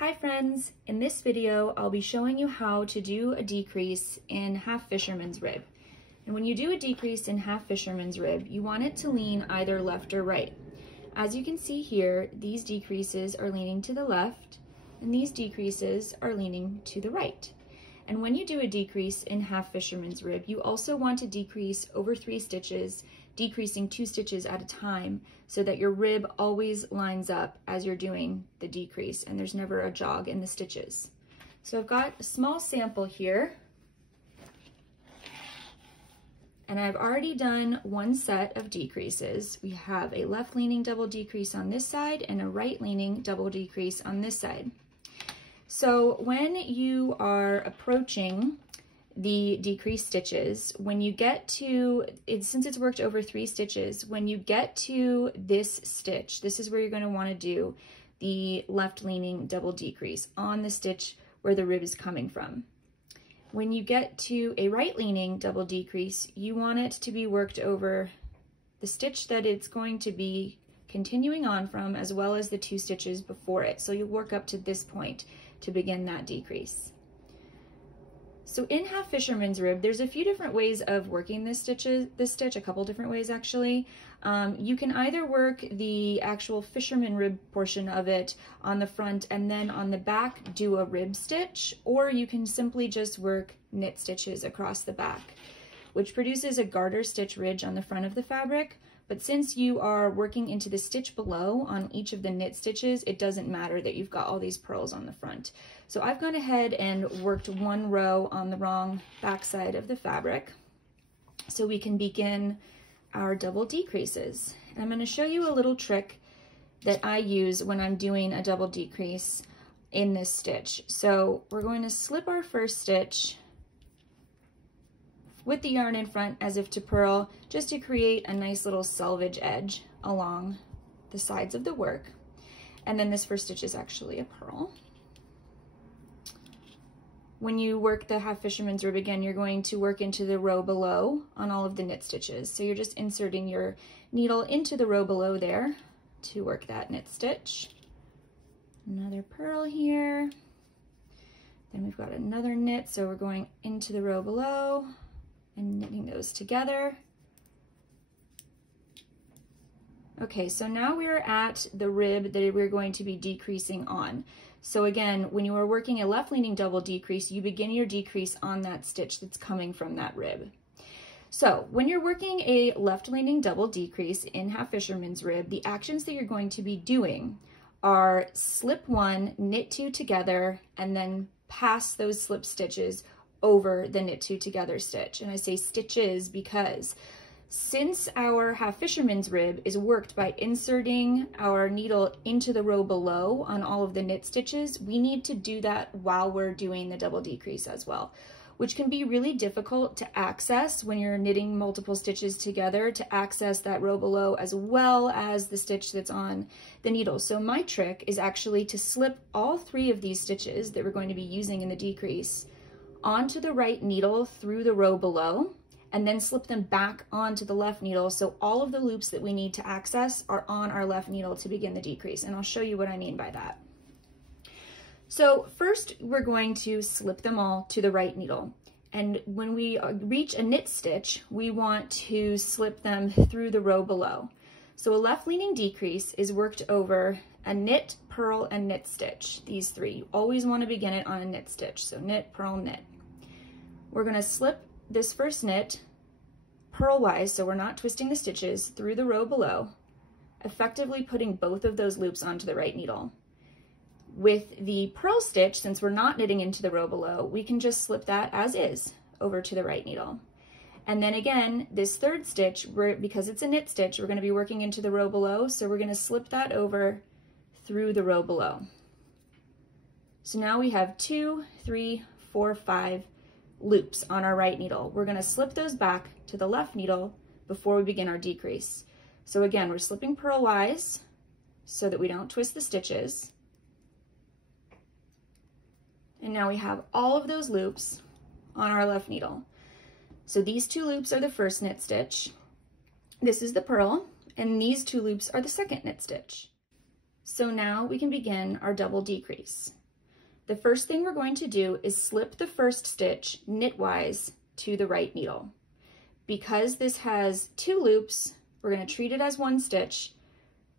Hi friends, in this video I'll be showing you how to do a decrease in half fisherman's rib. And when you do a decrease in half fisherman's rib, you want it to lean either left or right. As you can see here, these decreases are leaning to the left and these decreases are leaning to the right. And when you do a decrease in half fisherman's rib, you also want to decrease over 3 stitches, decreasing 2 stitches at a time so that your rib always lines up as you're doing the decrease and there's never a jog in the stitches. So I've got a small sample here and I've already done one set of decreases. We have a left leaning double decrease on this side and a right leaning double decrease on this side. So when you are approaching the decrease stitches, when you get to it, since it's worked over 3 stitches, when you get to this stitch, this is where you're going to want to do the left leaning double decrease on the stitch where the rib is coming from. When you get to a right leaning double decrease, you want it to be worked over the stitch that it's going to be continuing on from, as well as the 2 stitches before it. So you'll work up to this point to begin that decrease. So in half fisherman's rib, there's a few different ways of working this stitch, a couple different ways actually. You can either work the actual fisherman rib portion of it on the front and then on the back do a rib stitch, or you can simply just work knit stitches across the back, which produces a garter stitch ridge on the front of the fabric. But since you are working into the stitch below on each of the knit stitches, it doesn't matter that you've got all these purls on the front. So I've gone ahead and worked one row on the wrong back side of the fabric so we can begin our double decreases. And I'm going to show you a little trick that I use when I'm doing a double decrease in this stitch. So we're going to slip our first stitch with the yarn in front as if to purl, just to create a nice little selvage edge along the sides of the work. And then this first stitch is actually a purl. When you work the half fisherman's rib again, you're going to work into the row below on all of the knit stitches. So you're just inserting your needle into the row below there to work that knit stitch. Another purl here. Then we've got another knit, so we're going into the row below and knitting those together. Okay, so now we're at the rib that we're going to be decreasing on. So again, when you are working a left leaning double decrease, you begin your decrease on that stitch that's coming from that rib. So when you're working a left leaning double decrease in half fisherman's rib, the actions that you're going to be doing are slip 1, knit 2 together, and then pass those slip stitches over the knit 2 together stitch. And I say stitches because since our half fisherman's rib is worked by inserting our needle into the row below on all of the knit stitches, we need to do that while we're doing the double decrease as well, which can be really difficult to access when you're knitting multiple stitches together, to access that row below as well as the stitch that's on the needle. So my trick is actually to slip all 3 of these stitches that we're going to be using in the decrease onto the right needle through the row below, and then slip them back onto the left needle, so all of the loops that we need to access are on our left needle to begin the decrease. And I'll show you what I mean by that. So first we're going to slip them all to the right needle, and when we reach a knit stitch, we want to slip them through the row below. So a left leaning decrease is worked over a knit, purl, and knit stitch. These 3, you always want to begin it on a knit stitch. So knit, purl, knit. We're going to slip this first knit purl-wise, so we're not twisting the stitches, through the row below, effectively putting both of those loops onto the right needle. With the purl stitch, since we're not knitting into the row below, we can just slip that as is over to the right needle. And then again, this third stitch, because it's a knit stitch, we're going to be working into the row below, so we're going to slip that over through the row below. So now we have 2, 3, 4, 5 loops on our right needle. We're going to slip those back to the left needle before we begin our decrease. So again, we're slipping purl-wise so that we don't twist the stitches. And now we have all of those loops on our left needle. So these 2 loops are the first knit stitch, this is the purl, and these 2 loops are the second knit stitch. So now we can begin our double decrease. the first thing we're going to do is slip the first stitch knitwise to the right needle. Because this has 2 loops, we're going to treat it as 1 stitch.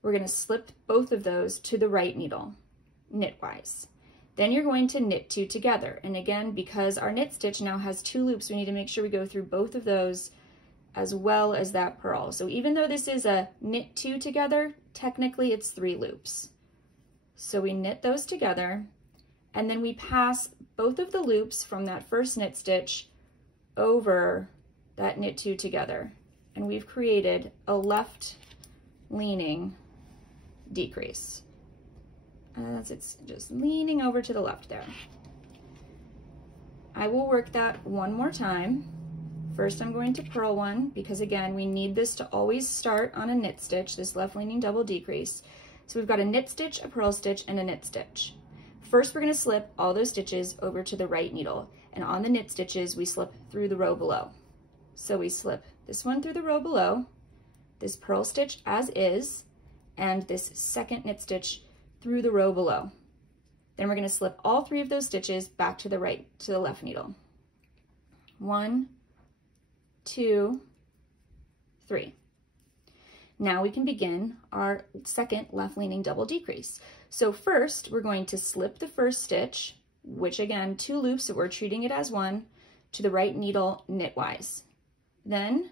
We're going to slip both of those to the right needle, knitwise. Then you're going to knit 2 together. And again, because our knit stitch now has 2 loops, we need to make sure we go through both of those as well as that purl. So even though this is a knit 2 together, technically it's 3 loops. So we knit those together, and then we pass both of the loops from that first knit stitch over that knit 2 together. And we've created a left leaning decrease. As it's just leaning over to the left there. I will work that one more time. First, I'm going to purl 1 because again, we need this to always start on a knit stitch, this left leaning double decrease. So we've got a knit stitch, a purl stitch, and a knit stitch. First, we're going to slip all those stitches over to the right needle, and on the knit stitches, we slip through the row below. So we slip this one through the row below, this purl stitch as is, and this second knit stitch through the row below. Then we're going to slip all 3 of those stitches back to the right, to the left needle. 1, 2, 3. Now we can begin our second left leaning double decrease. So first we're going to slip the first stitch, which again, 2 loops, so we're treating it as 1, to the right needle knitwise. Then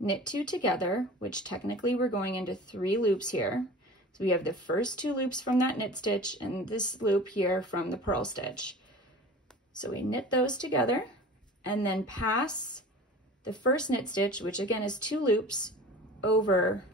knit 2 together, which technically we're going into 3 loops here. So we have the first 2 loops from that knit stitch and this loop here from the purl stitch. So we knit those together and then pass the first knit stitch, which again is 2 loops, over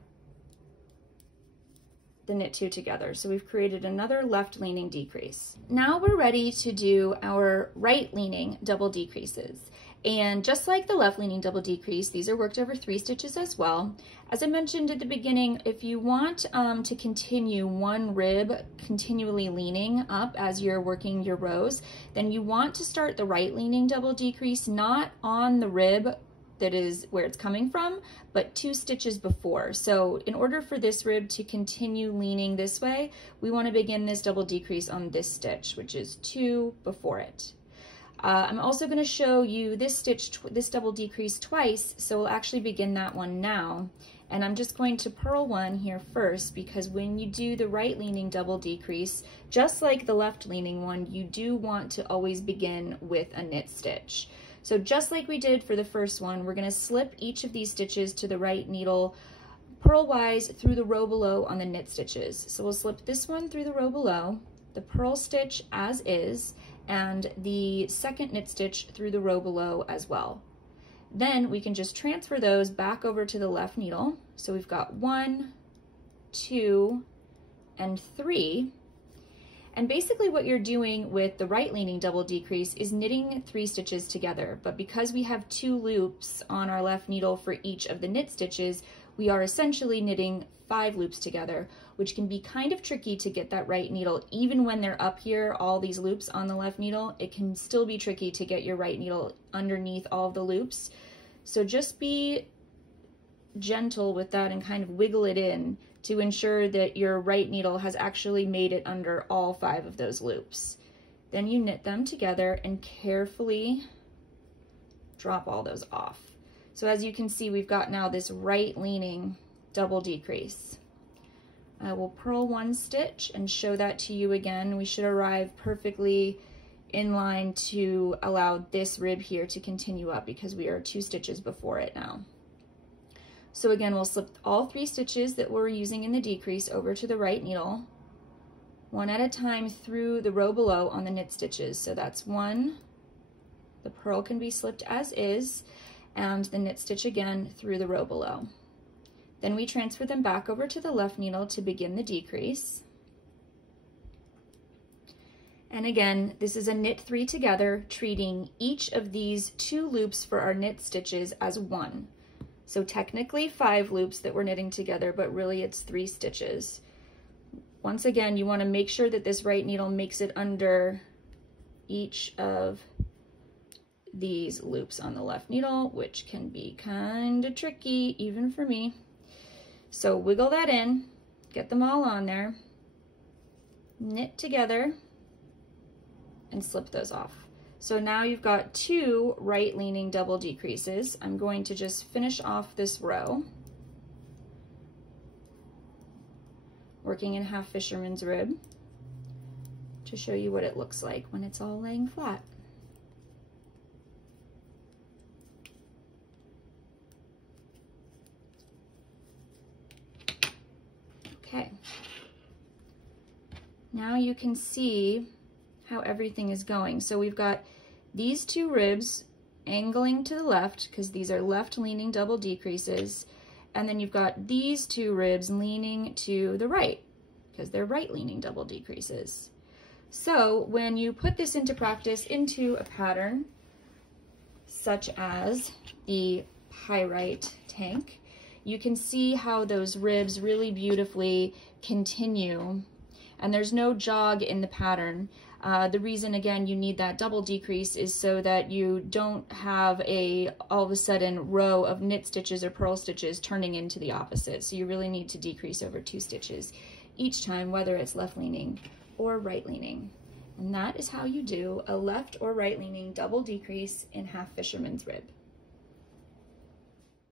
the knit 2 together. So we've created another left leaning decrease. Now we're ready to do our right leaning double decreases. And just like the left leaning double decrease, these are worked over 3 stitches as well. As I mentioned at the beginning, if you want to continue one rib continually leaning up as you're working your rows, then you want to start the right leaning double decrease not on the rib that is where it's coming from, but 2 stitches before. So in order for this rib to continue leaning this way, we want to begin this double decrease on this stitch, which is 2 before it. I'm also going to show you this stitch, this double decrease twice, so we'll actually begin that one now. And I'm just going to purl 1 here first, because when you do the right leaning double decrease, just like the left leaning one, you do want to always begin with a knit stitch. So just like we did for the first one, we're going to slip each of these stitches to the right needle purl-wise through the row below on the knit stitches. So we'll slip this one through the row below, the purl stitch as is, and the second knit stitch through the row below as well. Then we can just transfer those back over to the left needle. So we've got 1, 2, and 3. And basically what you're doing with the right leaning double decrease is knitting 3 stitches together. But because we have 2 loops on our left needle for each of the knit stitches, we are essentially knitting 5 loops together, which can be kind of tricky to get that right needle. Even when they're up here, all these loops on the left needle, it can still be tricky to get your right needle underneath all of the loops. So just be gentle with that and kind of wiggle it in to ensure that your right needle has actually made it under all 5 of those loops. Then you knit them together and carefully drop all those off. So as you can see, we've got now this right leaning double decrease. I will purl 1 stitch and show that to you again. We should arrive perfectly in line to allow this rib here to continue up because we are 2 stitches before it now. So again, we'll slip all 3 stitches that we're using in the decrease over to the right needle, one at a time through the row below on the knit stitches. So that's 1, the purl can be slipped as is, and the knit stitch again through the row below. Then we transfer them back over to the left needle to begin the decrease. And again, this is a knit 3 together, treating each of these 2 loops for our knit stitches as 1. So technically 5 loops that we're knitting together, but really it's 3 stitches. Once again, you want to make sure that this right needle makes it under each of these loops on the left needle, which can be kind of tricky even for me. So wiggle that in, get them all on there, knit together, and slip those off. So now you've got 2 right-leaning double decreases. I'm going to just finish off this row, working in half fisherman's rib to show you what it looks like when it's all laying flat. Okay. Now you can see how everything is going. So we've got these 2 ribs angling to the left because these are left leaning double decreases, and then you've got these 2 ribs leaning to the right because they're right leaning double decreases. So when you put this into practice into a pattern such as the pyrite tank, you can see how those ribs really beautifully continue, and there's no jog in the pattern. The reason, again, you need that double decrease is so that you don't have all of a sudden row of knit stitches or purl stitches turning into the opposite. So you really need to decrease over 2 stitches each time, whether it's left leaning or right leaning. And that is how you do a left or right leaning double decrease in half fisherman's rib.